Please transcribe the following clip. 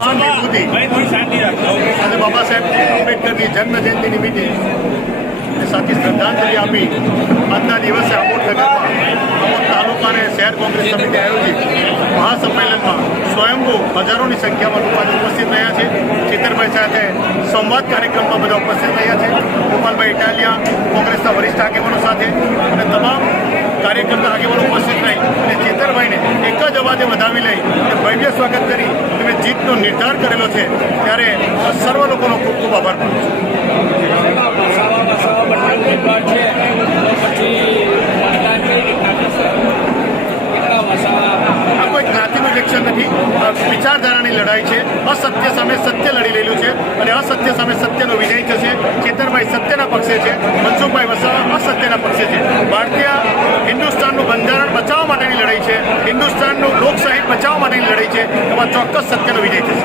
આજે બાબા સાહેબ આંબેડકરની જન્મ જયંતિ નિમિત્તે સાચી શ્રદ્ધાંજલિ આપી આજના દિવસે આમોદ નગરમાં આમોદ તાલુકા અને શહેર કોંગ્રેસ સમિતિ આયોજિત મહાસંમેલનમાં સ્વયંભૂ હજારોની સંખ્યામાં લોકો આજે ઉપસ્થિત રહ્યા છે. ચેતરભાઈ સાથે સંવાદ કાર્યક્રમમાં બધા ઉપસ્થિત રહ્યા છે. ગોપાલભાઈ ઇટાલિયા કોંગ્રેસના વરિષ્ઠ આગેવાનો સાથે અને તમામ કાર્યકર્તા આગેવાનો ઉપસ્થિત રહી અને ચેતરભાઈને એક જ અવાજે વધાવી લઈ અને ભવ્ય સ્વાગત કરી તમે જીતનો નિર્ધાર કરેલો છે ત્યારે સર્વ લોકોનો ખૂબ ખૂબ આભાર માનું છું. આ કોઈ જ્ઞાતિનું ઇલેક્શન નથી, વિચારધારાની લડાઈ છે. અસત્ય સામે સત્ય લડી રહેલું છે અને અસત્ય સામે સત્યનો વિજય થશે. ચેતરભાઈ સત્યના પક્ષે છે, મનસુખભાઈ વસાવા અસત્યના પક્ષે છે. ભારતીય હિન્દુસ્તાનનું બંધારણ બચાવવા માટેની લડાઈ છે, હિન્દુસ્તાનનું લોકશાહી બચાવવા માટેની લડાઈ છે. એમાં ચોક્કસ સત્યનો વિજય થશે.